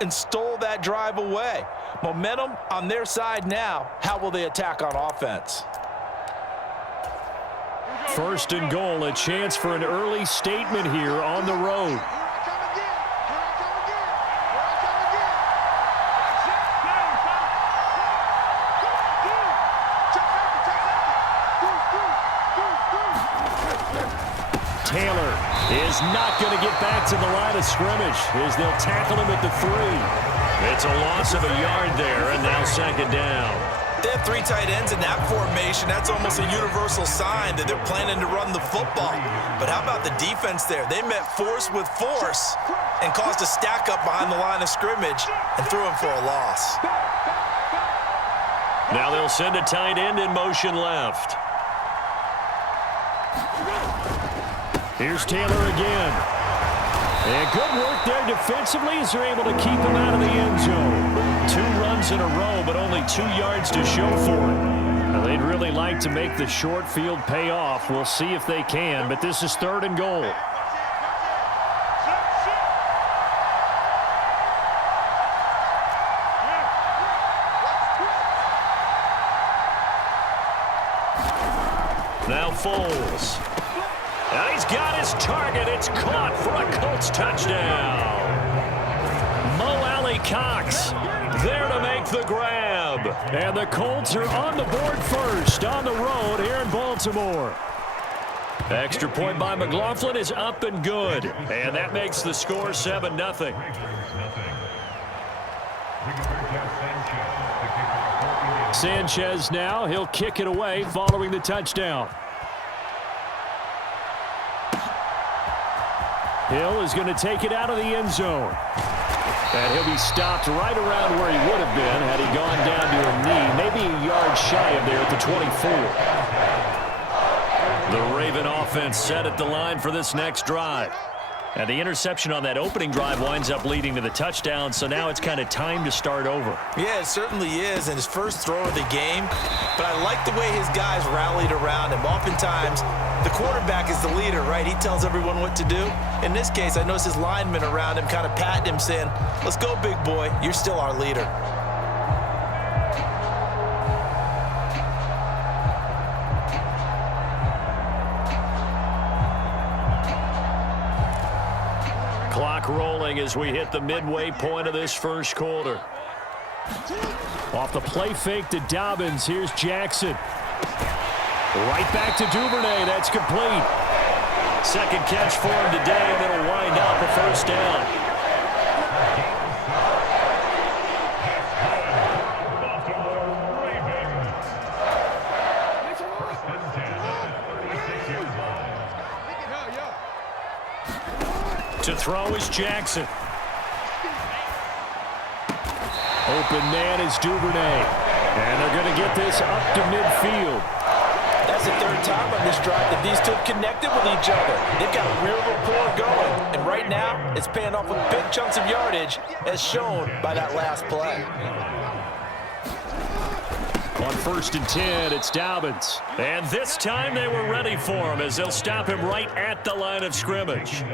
and stole that drive away. Momentum on their side now. How will they attack on offense? First and goal, a chance for an early statement here on the road. Taylor is not going to get back to the line of scrimmage as they'll tackle him at the 3. It's a loss of a yard there, and now second down. They have 3 tight ends in that formation. That's almost a universal sign that they're planning to run the football. But how about the defense there? They met force with force and caused a stack up behind the line of scrimmage and threw him for a loss. Now they'll send a tight end in motion left. Here's Taylor again. And good work there defensively as they're able to keep him out of the end zone. 2 runs in a row, but only 2 yards to show for it. Now, they'd really like to make the short field pay off. We'll see if they can, but this is 3rd and goal. Now Foles. And he's got his target. It's caught for a Colts touchdown. Mo Alley Cox there to make the grab. And the Colts are on the board first on the road here in Baltimore. Extra point by McLaughlin is up and good. And that makes the score 7-0. Sanchez now. He'll kick it away following the touchdown. Hill is going to take it out of the end zone. And he'll be stopped right around where he would have been had he gone down to a knee, maybe a yard shy of there at the 24. The Raven offense set at the line for this next drive. And the interception on that opening drive winds up leading to the touchdown, so now it's kind of time to start over. Yeah, it certainly is, and his first throw of the game. But I like the way his guys rallied around him. Oftentimes, the quarterback is the leader, right? He tells everyone what to do. In this case, I noticed his linemen around him kind of patting him, saying, "Let's go, big boy. You're still our leader." Clock rolling as we hit the midway point of this first quarter. Off the play fake to Dobbins, here's Jackson. Right back to Duvernay, that's complete. Second catch for him today, and it'll wind up a first down. To throw is Jackson. Open man is Duvernay. And they're going to get this up to midfield. That's the 3rd time on this drive that these two have connected with each other. They've got a real rapport going. And right now, it's paying off with big chunks of yardage, as shown by that last play. On 1st and 10, it's Dobbins. And this time they were ready for him as they'll stop him right at the line of scrimmage.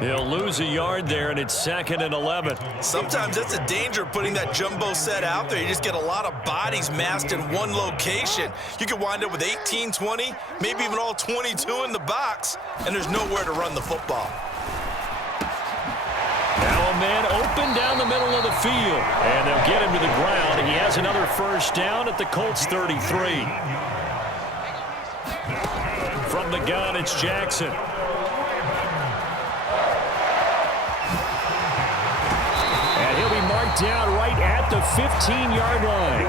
He'll lose a yard there, and it's 2nd and 11. Sometimes that's a danger putting that jumbo set out there. You just get a lot of bodies massed in one location. You could wind up with 18, 20, maybe even all 22 in the box, and there's nowhere to run the football. Now a man open down the middle of the field, and they'll get him to the ground. He has another first down at the Colts 33. From the gun, it's Jackson. And he'll be marked down right at the 15-yard line.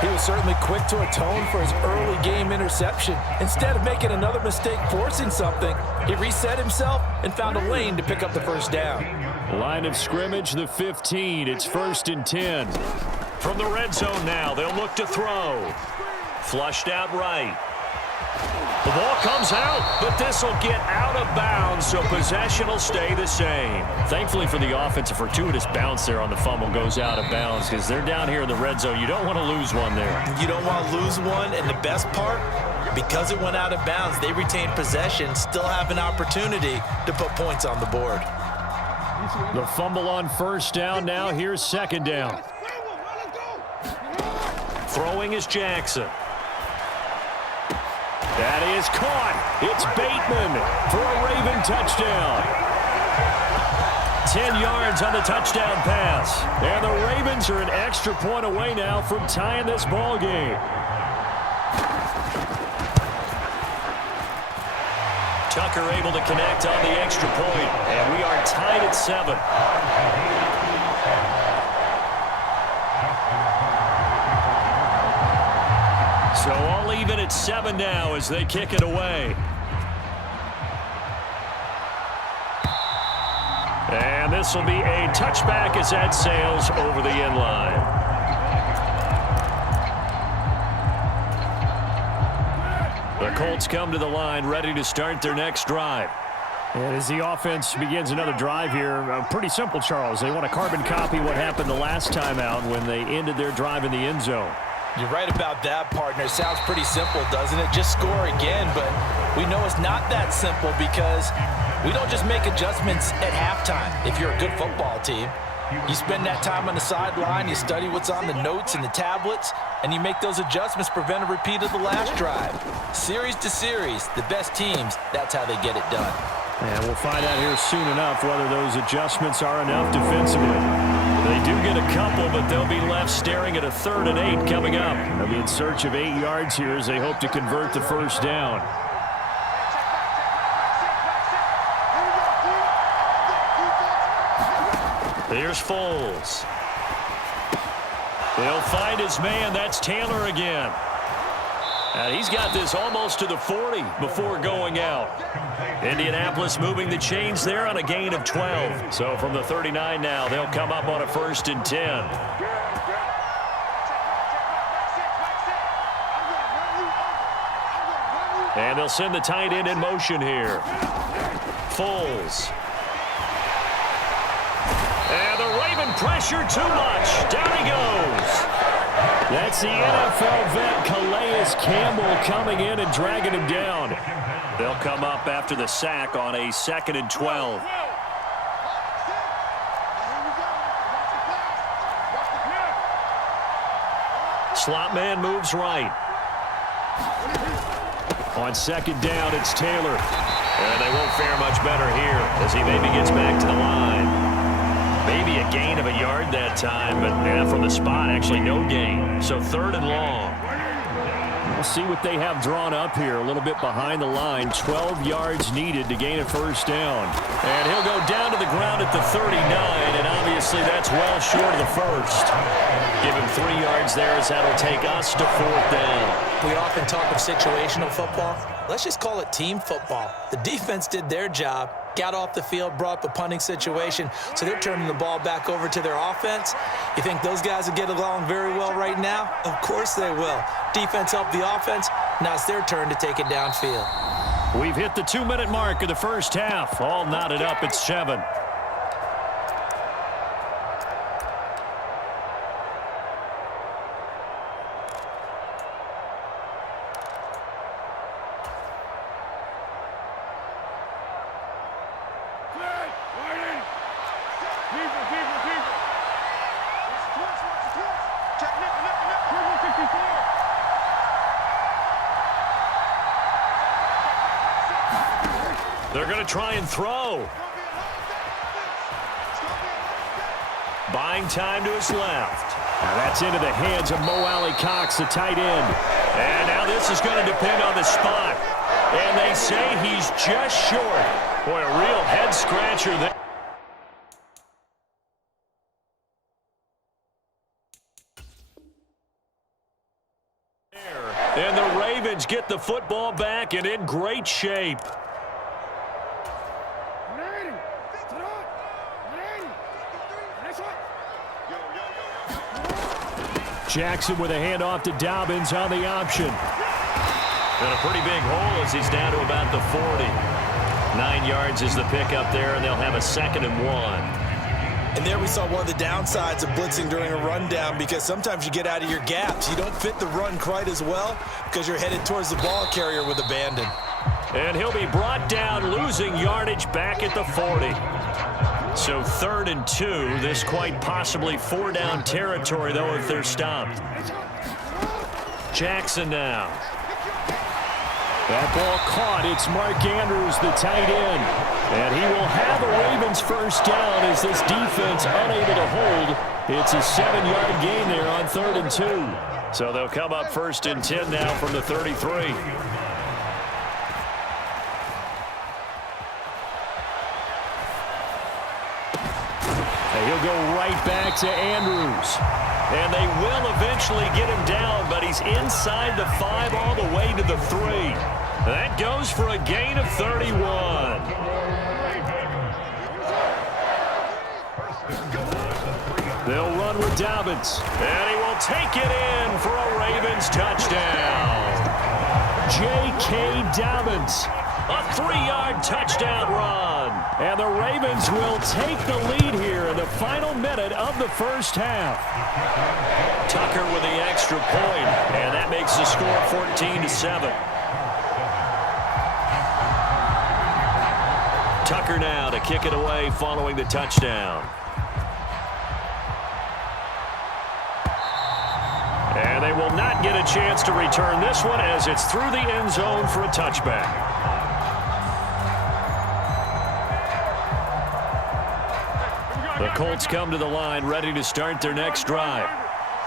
He was certainly quick to atone for his early game interception. Instead of making another mistake forcing something, he reset himself and found a lane to pick up the first down. Line of scrimmage, the 15. It's 1st and 10. From the red zone now, they'll look to throw. Flushed out right. The ball comes out, but this will get out of bounds, so possession will stay the same. Thankfully for the offense, a fortuitous bounce there on the fumble goes out of bounds because they're down here in the red zone. You don't want to lose one there. You don't want to lose one, and the best part, because it went out of bounds, they retained possession, still have an opportunity to put points on the board. The fumble on first down. Now here's second down. Throwing is Jackson. That is caught. It's Bateman for a Raven touchdown. 10 yards on the touchdown pass. And the Ravens are an extra point away now from tying this ball game. Tucker able to connect on the extra point. And we are tied at 7. So all even at 7 now as they kick it away. And this will be a touchback as that sails over the end line. The Colts come to the line ready to start their next drive. And as the offense begins another drive here, pretty simple, Charles. They want to carbon copy what happened the last time out when they ended their drive in the end zone. You're right about that, partner. Sounds pretty simple, doesn't it? Just score again, but we know it's not that simple because we don't just make adjustments at halftime. If you're a good football team, you spend that time on the sideline, you study what's on the notes and the tablets, and you make those adjustments, prevent a repeat of the last drive. Series to series, the best teams, that's how they get it done. And we'll find out here soon enough whether those adjustments are enough defensively. They do get a couple, but they'll be left staring at a 3rd and 8 coming up. They'll be in search of 8 yards here as they hope to convert the first down. Here's Foles. They'll find his man. That's Taylor again. And he's got this almost to the 40 before going out. Indianapolis moving the chains there on a gain of 12. So from the 39 now, they'll come up on a 1st and 10. And they'll send the tight end in motion here. Foles. And the Raven pressure too much. Down he goes. That's the NFL vet Calais Campbell coming in and dragging him down. They'll come up after the sack on a 2nd and 12. Slot man moves right. On 2nd down, it's Taylor. And they won't fare much better here as he maybe gets back to the line. Maybe a gain of a yard that time, but from the spot, actually no gain. So 3rd and long. We'll see what they have drawn up here. A little bit behind the line. 12 yards needed to gain a first down. And he'll go down to the ground at the 39, and obviously that's well short of the first. Give him 3 yards there as that'll take us to 4th down. We often talk of situational football. Let's just call it team football. The defense did their job, got off the field, brought up a punting situation, so they're turning the ball back over to their offense. You think those guys will get along very well right now? Of course they will. Defense helped the offense. Now it's their turn to take it downfield. We've hit the 2-minute mark of the first half. All knotted up at 7. They're going to try and throw. Buying time to his left. Now that's into the hands of Mo Alley-Cox, the tight end. And now this is going to depend on the spot. And they say he's just short. Boy, a real head-scratcher there. And the Ravens get the football back and in great shape. Jackson with a handoff to Dobbins on the option. And a pretty big hole as he's down to about the 40. 9 yards is the pickup there, and they'll have a 2nd and 1. And there we saw one of the downsides of blitzing during a rundown, because sometimes you get out of your gaps. You don't fit the run quite as well because you're headed towards the ball carrier with abandon. And he'll be brought down, losing yardage back at the 40. So 3rd and 2. This quite possibly 4-down territory, though, if they're stopped. Jackson now. That ball caught. It's Mark Andrews, the tight end. And he will have a Ravens first down as this defense unable to hold. It's a 7-yard gain there on 3rd and 2. So they'll come up 1st and 10 now from the 33. He'll go right back to Andrews. And they will eventually get him down, but he's inside the 5 all the way to the 3. That goes for a gain of 31. They'll run with Dobbins. And he will take it in for a Ravens touchdown. J.K. Dobbins. A 3-yard touchdown run. And the Ravens will take the lead here in the final minute of the first half. Tucker with the extra point, and that makes the score 14-7. Tucker now to kick it away following the touchdown. And they will not get a chance to return this one as it's through the end zone for a touchback. The Colts come to the line ready to start their next drive.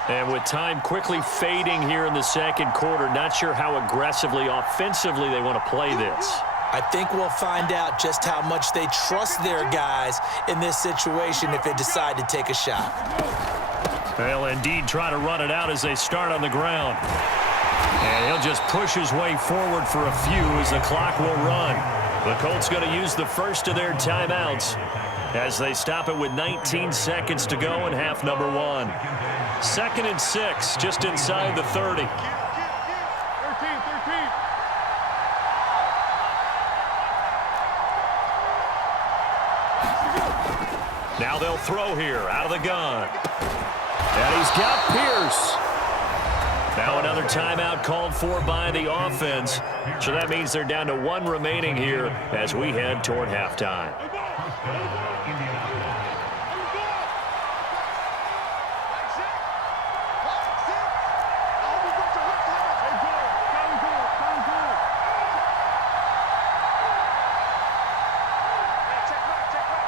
And with time quickly fading here in the second quarter, not sure how aggressively, offensively they want to play this. I think we'll find out just how much they trust their guys in this situation if they decide to take a shot. They'll indeed try to run it out as they start on the ground. And he'll just push his way forward for a few as the clock will run. The Colts going to use the first of their timeouts as they stop it with 19 seconds to go in half number 1. 2nd and 6, just inside the 30. Now they'll throw here out of the gun. And he's got Pierce. Now another timeout called for by the offense. So that means they're down to 1 remaining here as we head toward halftime.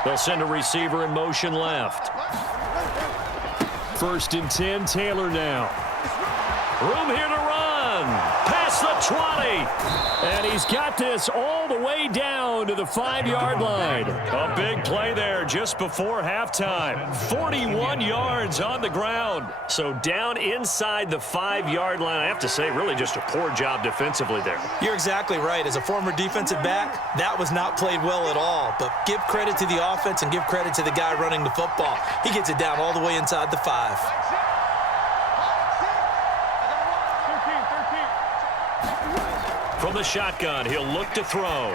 They'll send a receiver in motion left. 1st and 10, Taylor now. Room here to run. Past the 20. And he's got this all the way down to the 5-yard line. A big play there just before halftime. 41 yards on the ground. So down inside the 5-yard line. I have to say, really just a poor job defensively there. You're exactly right. As a former defensive back, that was not played well at all. But give credit to the offense and give credit to the guy running the football. He gets it down all the way inside the 5. From the shotgun, he'll look to throw.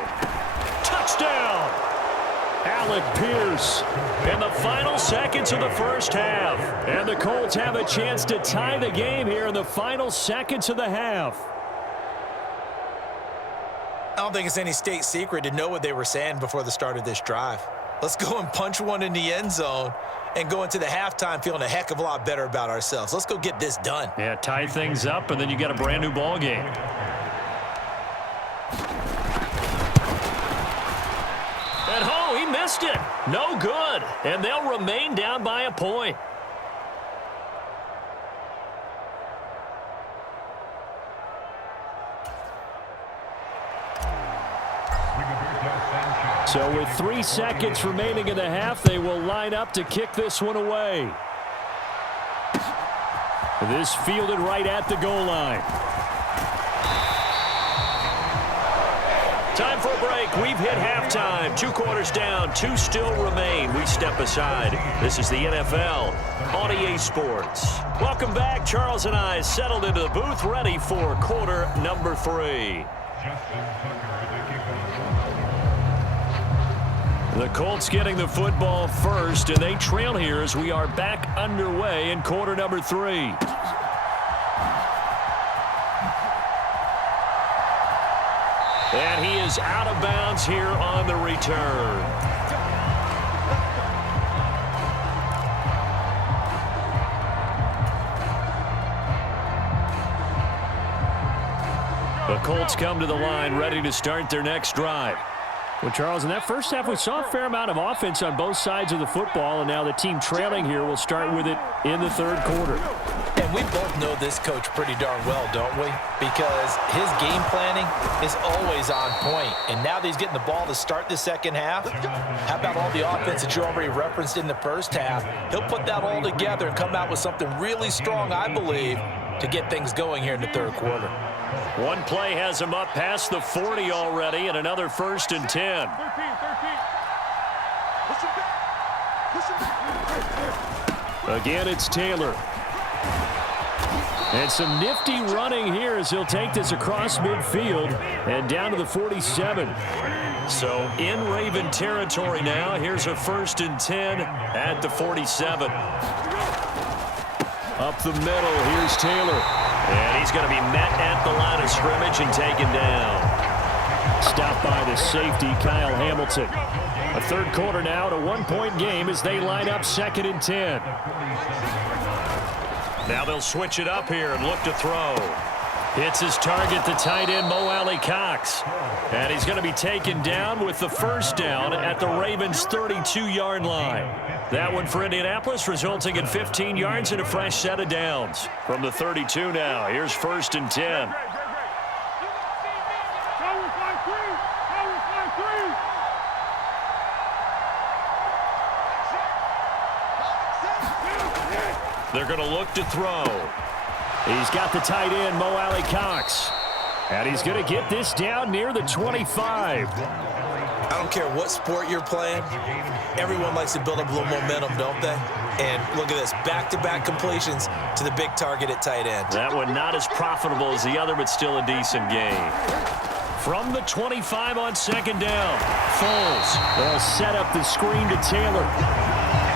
Touchdown! Alec Pierce. In the final seconds of the first half. And the Colts have a chance to tie the game here in the final seconds of the half. I don't think it's any state secret to know what they were saying before the start of this drive. Let's go and punch one in the end zone and go into the halftime feeling a heck of a lot better about ourselves. Let's go get this done. Yeah, tie things up, and then you got a brand new ball game. At home, he missed it. No good. And they'll remain down by a point. So with 3 seconds remaining in the half, they will line up to kick this one away. This fielded right at the goal line. Time for a break. We've hit halftime. 2 quarters down. 2 still remain. We step aside. This is the NFL on EA Sports. Welcome back. Charles and I settled into the booth ready for quarter number 3. The Colts getting the football first, and they trail here as we are back underway in quarter number 3. And he is out of bounds here on the return. Colts come to the line, ready to start their next drive. Well, Charles, in that first half, we saw a fair amount of offense on both sides of the football, and now the team trailing here will start with it in the third quarter. And we both know this coach pretty darn well, don't we? Because his game planning is always on point. And now that he's getting the ball to start the second half, how about all the offense that you already referenced in the first half? He'll put that all together and come out with something really strong, I believe, to get things going here in the third quarter. One play has him up past the 40 already, and another 1st and 10. Again, it's Taylor. And some nifty running here as he'll take this across midfield and down to the 47. So in Raven territory now. Here's a 1st and 10 at the 47. Up the middle, here's Taylor. And he's going to be met at the line of scrimmage and taken down. Stopped by the safety, Kyle Hamilton. A third quarter now, and a one-point game as they line up 2nd and 10. Now they'll switch it up here and look to throw. Hits his target, the tight end, Mo Alley-Cox. And he's going to be taken down with the first down at the Ravens' 32-yard line. That one for Indianapolis, resulting in 15 yards and a fresh set of downs. From the 32 now, here's 1st and 10. They're going to look to throw. He's got the tight end, Mo Alley-Cox. And he's going to get this down near the 25. I don't care what sport you're playing. Everyone likes to build up a little momentum, don't they? And look at this, back-to-back completions to the big target at tight end. That one not as profitable as the other, but still a decent gain. From the 25 on 2nd down, Foles. They'll set up the screen to Taylor.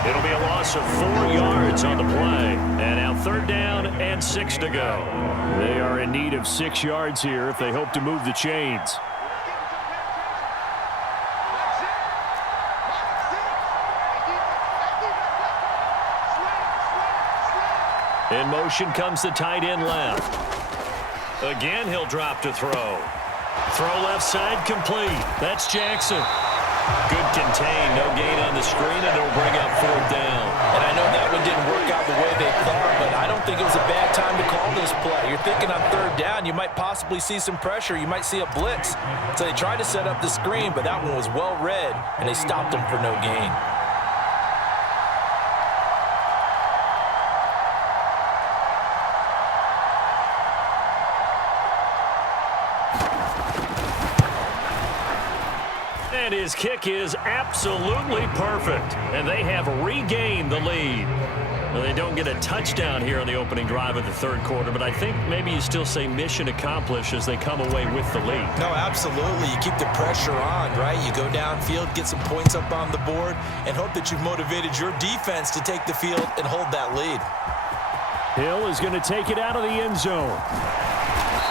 It'll be a loss of 4 yards on the play. And now 3rd down and 6 to go. They are in need of 6 yards here if they hope to move the chains. In motion comes the tight end left. Again, he'll drop to throw. Throw left side complete. That's Jackson. Good contain, no gain on the screen, and it'll bring up 4th down. And I know that one didn't work out the way they thought, but I don't think it was a bad time to call this play. You're thinking on 3rd down, you might possibly see some pressure. You might see a blitz. So they tried to set up the screen, but that one was well read, and they stopped them for no gain. And his kick is absolutely perfect. And they have regained the lead. Well, they don't get a touchdown here on the opening drive of the third quarter, but I think maybe you still say mission accomplished as they come away with the lead. No, absolutely. You keep the pressure on, right? You go downfield, get some points up on the board, and hope that you've motivated your defense to take the field and hold that lead. Hill is going to take it out of the end zone.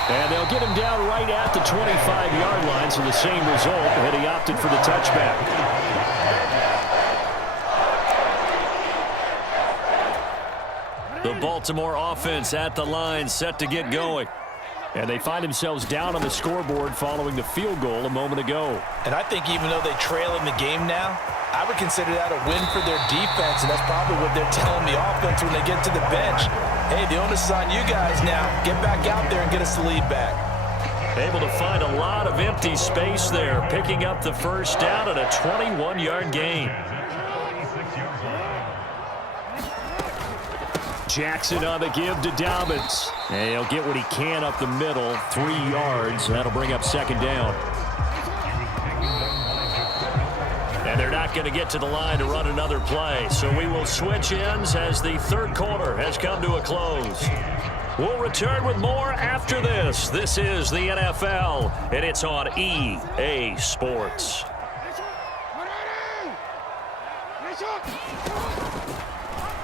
And they'll get him down right at the 25-yard line, so the same result, and he opted for the touchback. The Baltimore offense at the line, set to get going. And they find themselves down on the scoreboard following the field goal a moment ago. And I think even though they trail in the game now, I would consider that a win for their defense, and that's probably what they're telling the offense when they get to the bench. Hey, the onus is on you guys now. Get back out there and get us the lead back. Able to find a lot of empty space there, picking up the first down at a 21-yard gain. Jackson on the give to Dobbins. And he'll get what he can up the middle, 3 yards. That'll bring up second down. And they're not going to get to the line to run another play. So we will switch ends as the third quarter has come to a close. We'll return with more after this. This is the NFL, and it's on EA Sports.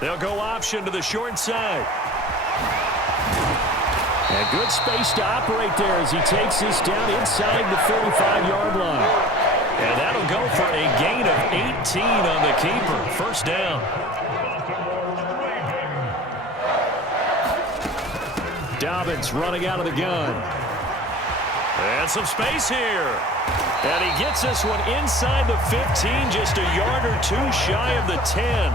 They'll go option to the short side. And good space to operate there as he takes this down inside the 45-yard line. And that'll go for a gain of 18 on the keeper. First down. Dobbins running out of the gun. And some space here. And he gets this one inside the 15, just a yard or two shy of the 10.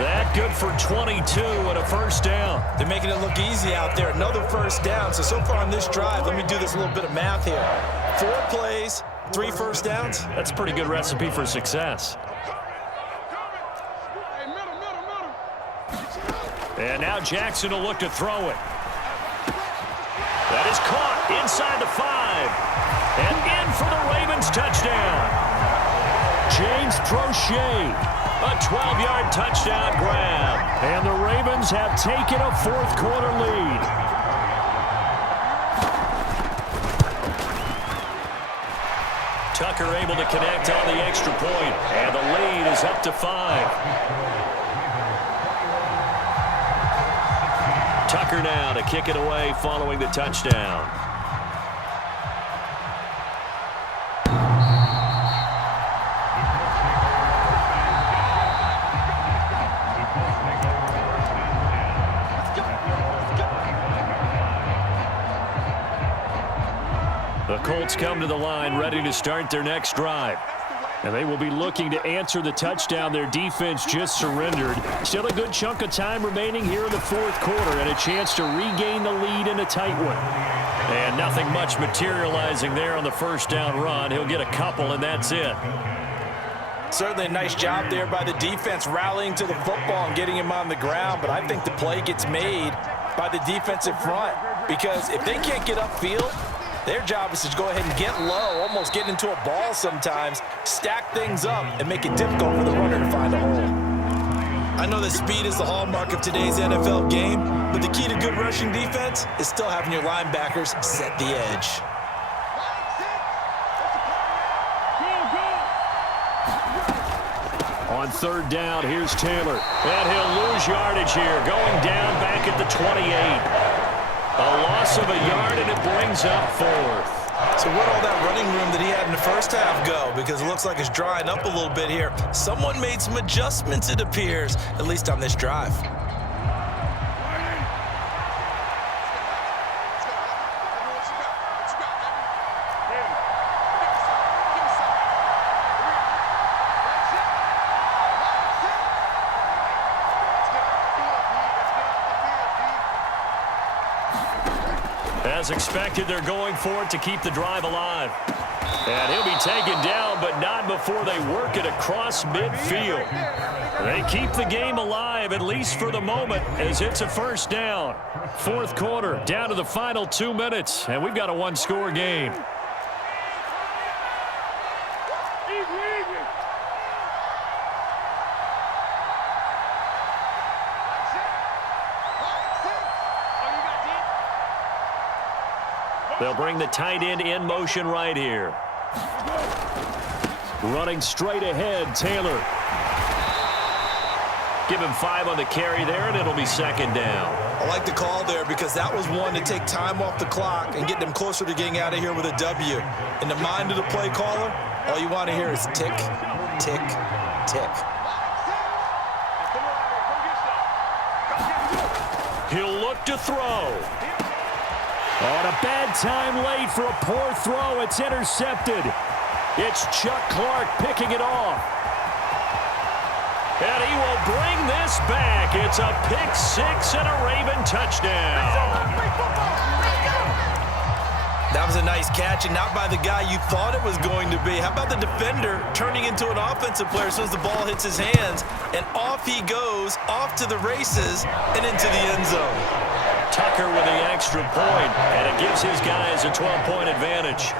That good for 22 and a first down. They're making it look easy out there. Another first down. So far on this drive, let me do this little bit of math here. 4 plays, 3 first downs. That's a pretty good recipe for success. And now Jackson will look to throw it. That is caught inside the 5. And in for the Ravens touchdown. James Prochet. A 12-yard touchdown grab. And the Ravens have taken a fourth-quarter lead. Tucker able to connect on the extra point. And the lead is up to 5. Tucker now to kick it away following the touchdown. The Colts come to the line ready to start their next drive. And they will be looking to answer the touchdown their defense just surrendered. Still a good chunk of time remaining here in the fourth quarter and a chance to regain the lead in a tight one. And nothing much materializing there on the first down run. He'll get a couple, and that's it. Certainly a nice job there by the defense rallying to the football and getting him on the ground. But I think the play gets made by the defensive front because if they can't get upfield, their job is to go ahead and get low, almost get into a ball sometimes, stack things up, and make it difficult for the runner to find a hole. I know that speed is the hallmark of today's NFL game, but the key to good rushing defense is still having your linebackers set the edge. On third down, here's Taylor. And he'll lose yardage here, going down back at the 28. A loss of a yard, and it brings up 4th. So where'd all that running room that he had in the first half go? Because it looks like it's drying up a little bit here. Someone made some adjustments, it appears, at least on this drive. As expected, they're going for it to keep the drive alive. And he'll be taken down, but not before they work it across midfield. They keep the game alive, at least for the moment, as it's a first down. Fourth quarter, down to the final 2 minutes, and we've got a one-score game. They'll bring the tight end in motion right here. Running straight ahead, Taylor. Give him 5 on the carry there, and it'll be second down. I like the call there because that was one to take time off the clock and get them closer to getting out of here with a W. In the mind of the play caller, all you want to hear is tick, tick, tick. He'll look to throw. On a bad time late for a poor throw. It's intercepted. It's Chuck Clark picking it off. And he will bring this back. It's a pick-6 and a Raven touchdown. That was a nice catch, and not by the guy you thought it was going to be. How about the defender turning into an offensive player as soon as the ball hits his hands, and off he goes, off to the races, and into the end zone. Tucker with the extra point, and it gives his guys a 12-point advantage.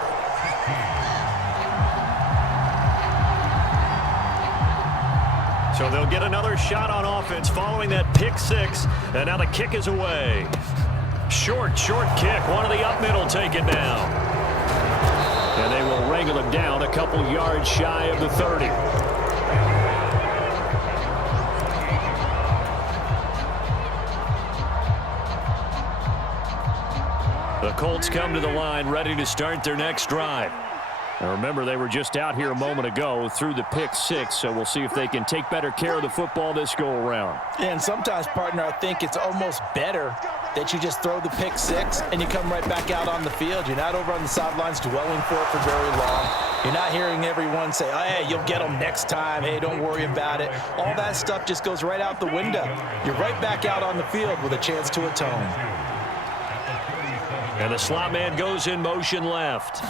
So they'll get another shot on offense following that pick-6, and now the kick is away. Short kick. One of the up middle take it now. And they will wrangle him down a couple yards shy of the 30. The Colts come to the line ready to start their next drive. Now remember, they were just out here a moment ago through the pick-6, so we'll see if they can take better care of the football this go-around. And sometimes, partner, I think it's almost better that you just throw the pick six and you come right back out on the field. You're not over on the sidelines dwelling for it for very long. You're not hearing everyone say, oh, hey, you'll get them next time. Hey, don't worry about it. All that stuff just goes right out the window. You're right back out on the field with a chance to atone. And the slot man goes in motion left.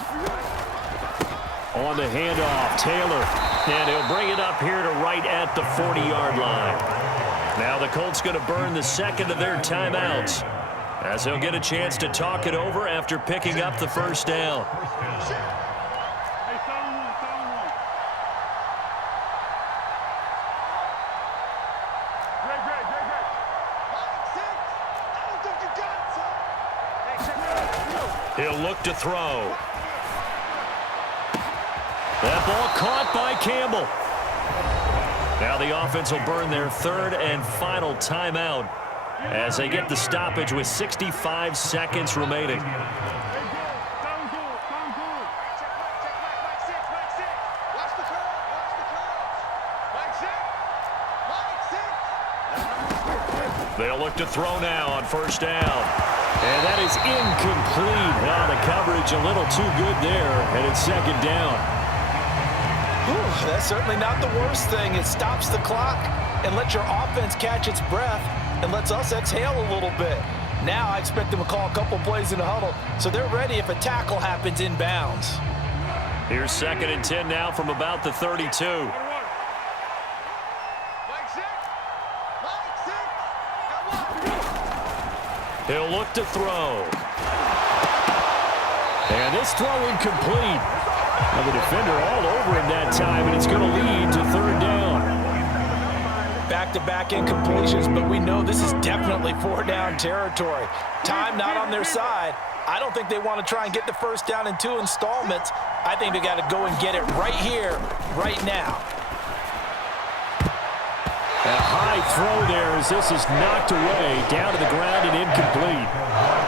On the handoff, Taylor. And he'll bring it up here to right at the 40-yard line. Now the Colts going to burn the second of their timeouts, as they'll get a chance to talk it over after picking up the first down. He'll look to throw. That ball caught by Campbell. Now the offense will burn their third and final timeout as they get the stoppage with 65 seconds remaining. They'll look to throw now on first down. And that is incomplete. Now the coverage a little too good there, and it's second down. Whew, that's certainly not the worst thing. It stops the clock and lets your offense catch its breath and lets us exhale a little bit. Now I expect them to call a couple plays in the huddle, so they're ready if a tackle happens inbounds. Here's second and 10 now from about the 32. He'll look to throw. And this throw incomplete. Now the defender all over him that time, and it's going to lead to third down. Back-to-back incompletions, but we know this is definitely four-down territory. Time not on their side. I don't think they want to try and get the first down in two installments. I think they got to go and get it right here, right now. A high throw there as this is knocked away, down to the ground and incomplete.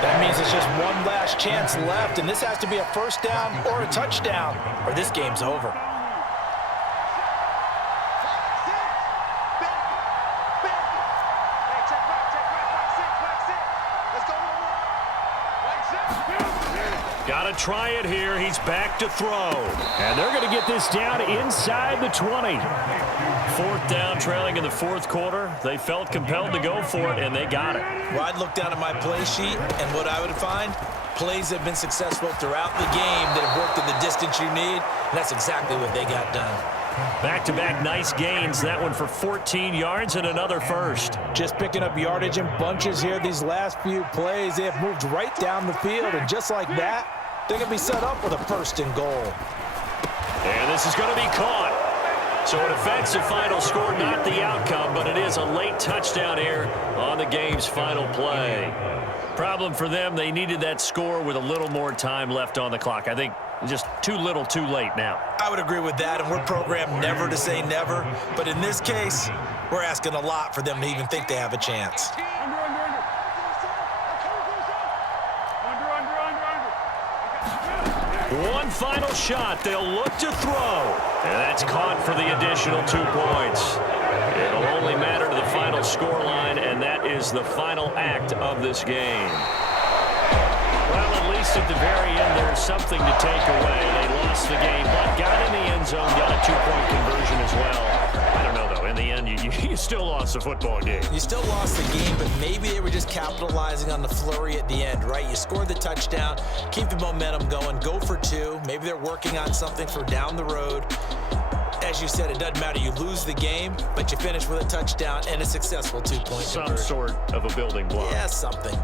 That means it's just one last chance left, and this has to be a first down or a touchdown, or this game's over. Got to try it here. He's back to throw. And they're going to get this down inside the 20. Fourth down, trailing in the fourth quarter. They felt compelled to go for it, and they got it. Well, I'd look down at my play sheet, and what I would find, plays have been successful throughout the game that have worked in the distance you need, and that's exactly what they got done. Back-to-back nice gains. That one for 14 yards and another first. Just picking up yardage in bunches here these last few plays. They have moved right down the field, and just like that, they're going to be set up with a first and goal. And this is going to be caught. So an offensive final score, not the outcome, but it is a late touchdown here on the game's final play. Problem for them, they needed that score with a little more time left on the clock. I think just too little too late now. I would agree with that, and we're programmed never to say never. But in this case, we're asking a lot for them to even think they have a chance. One final shot. They'll look to throw. And that's caught for the additional 2 points. It'll only matter to the final scoreline, and that is the final act of this game. Well, at least at the very end, there's something to take away. They lost the game, but got in the end zone, got a 2-point conversion as well. I don't know, though. In the end, you still lost the football game. You still lost the game, but maybe they were just capitalizing on the flurry at the end, right? You scored the touchdown, keep the momentum going, go for 2. Maybe they're working on something for down the road. As you said, it doesn't matter. You lose the game, but you finish with a touchdown and a successful 2-point conversion. Some sort of a building block. Yeah, something.